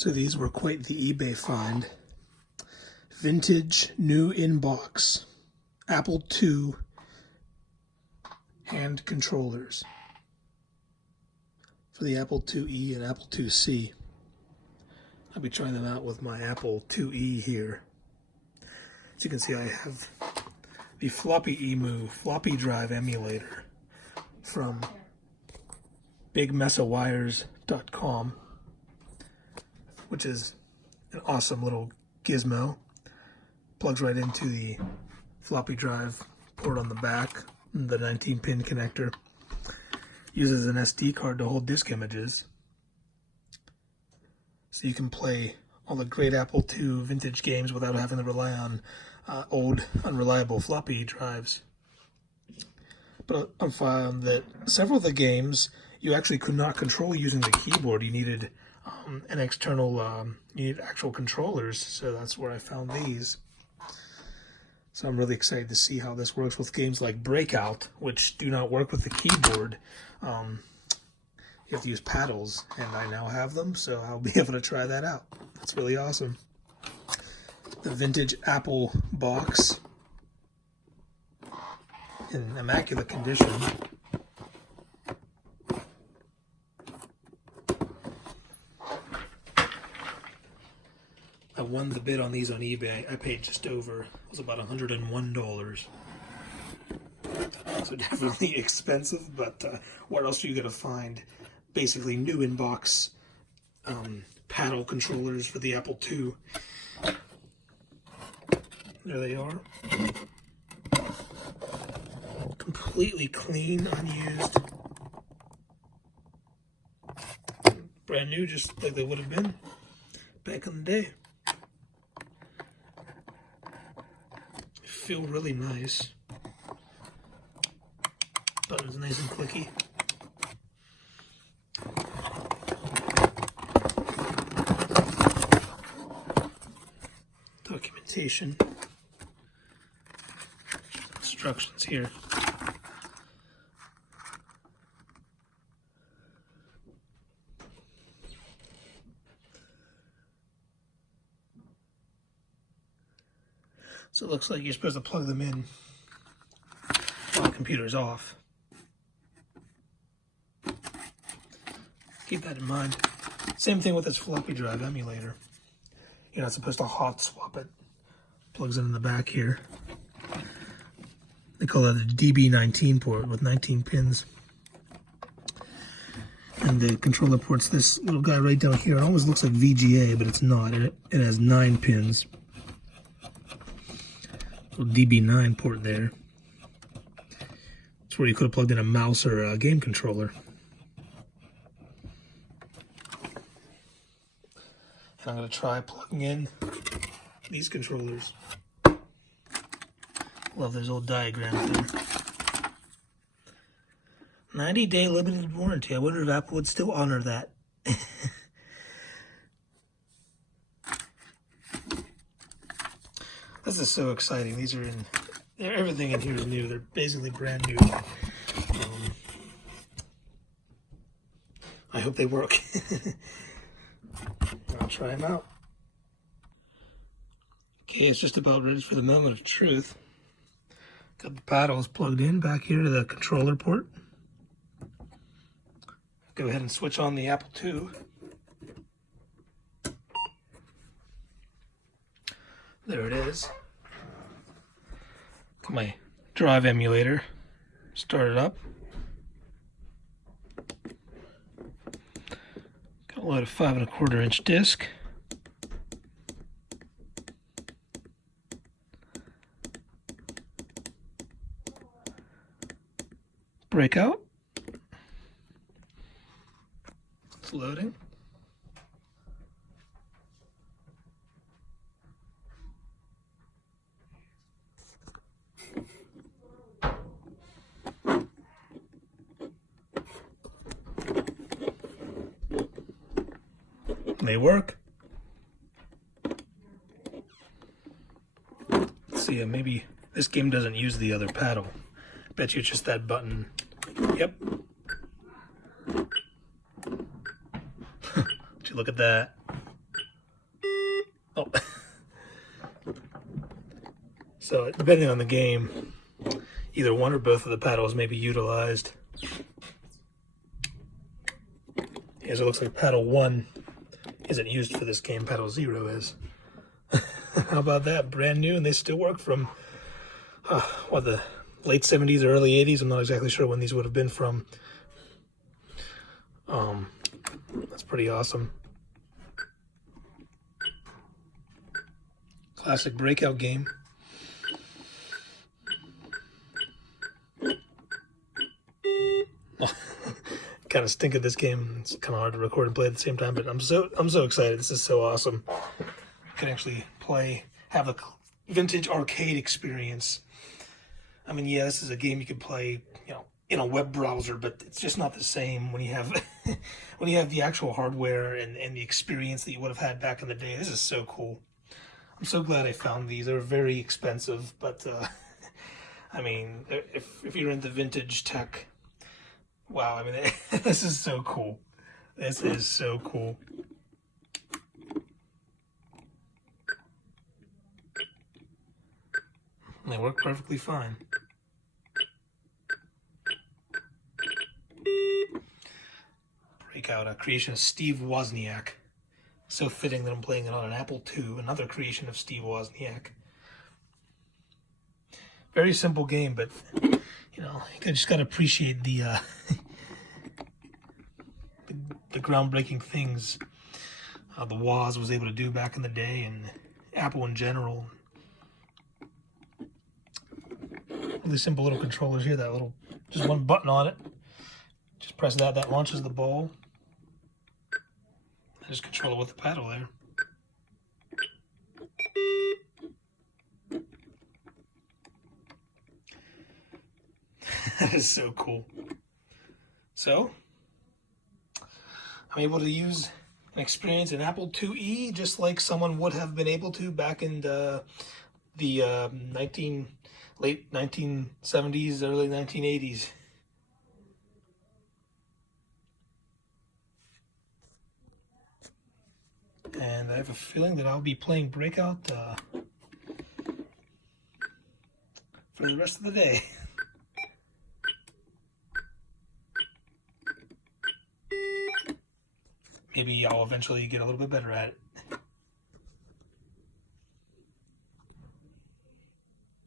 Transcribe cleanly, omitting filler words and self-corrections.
So these were quite the eBay find. Vintage, new in box, Apple II hand controllers for the Apple IIe and Apple IIc. I'll be trying them out with my Apple IIe here. As you can see, I have the FloppyEmu floppy drive emulator from bigmessofwires.com, which is an awesome little gizmo. Plugs right into the floppy drive port on the back, the 19-pin connector. Uses an SD card to hold disk images, so you can play all the great Apple II vintage games without having to rely on old, unreliable floppy drives. But I found that several of the games you actually could not control using the keyboard. You needed an external, you needed actual controllers, so that's where I found these. So I'm really excited to see how this works with games like Breakout, which do not work with the keyboard. You have to use paddles, and I now have them, so I'll be able to try that out. That's really awesome. The vintage Apple box in immaculate condition. I won the bid on these on eBay. I paid just over, it was about $101. So definitely expensive, but what else are you going to find? Basically new in-box paddle controllers for the Apple II. There they are. Completely clean, unused. Brand new, just like they would have been back in the day. Feel really nice. Button's nice and clicky. Documentation. Instructions here. So it looks like you're supposed to plug them in while the computer's off. Keep that in mind. Same thing with this floppy drive emulator. You're not supposed to hot swap it. Plugs in the back here. They call that a DB19 port with 19 pins. And the controller port's this little guy right down here. It almost looks like VGA, but it's not. It has 9 pins. Little DB9 port there. It's where you could have plugged in a mouse or a game controller. And I'm going to try plugging in these controllers. Love those old diagrams there. 90-day limited warranty. I wonder if Apple would still honor that. This is so exciting. These are everything in here is new. They're basically brand new. I hope they work. I'll try them out. Okay, it's just about ready for the moment of truth. Got the paddles plugged in back here to the controller port. Go ahead and switch on the Apple II. There it is. Got my drive emulator. Start it up. Got a load of 5 1/4 inch disc. Breakout. It's loading. They work. Let's see, maybe this game doesn't use the other paddle. Bet you it's just that button. Yep. Would you look at that? Oh. So depending on the game, either one or both of the paddles may be utilized. As it looks like paddle 1 isn't used for this game, paddle 0 is. How about that? Brand new, and they still work from, the late 70s or early 80s. I'm not exactly sure when these would have been from. That's pretty awesome. Classic breakout game. Kind of stink at this game. It's kind of hard to record and play at the same time, but I'm so excited. This is so awesome. I can actually have a vintage arcade experience. I mean, yeah, this is a game you could play, in a web browser, but it's just not the same when you have when you have the actual hardware and the experience that you would have had back in the day. This is so cool. I'm so glad I found these. They're very expensive, but I mean, if you're into vintage tech, wow, I mean, this is so cool. This is so cool. They work perfectly fine. Breakout, a creation of Steve Wozniak. So fitting that I'm playing it on an Apple II, another creation of Steve Wozniak. Very simple game, but, you just got to appreciate the groundbreaking things the Woz was able to do back in the day, and Apple in general. Really simple little controllers here. Just one button on it. Just press that launches the ball. I just control it with the paddle there. That is so cool. So, I'm able to use and experience an Apple IIe just like someone would have been able to back in the late 1970s, early 1980s. And I have a feeling that I'll be playing Breakout for the rest of the day. Maybe I'll eventually get a little bit better at it.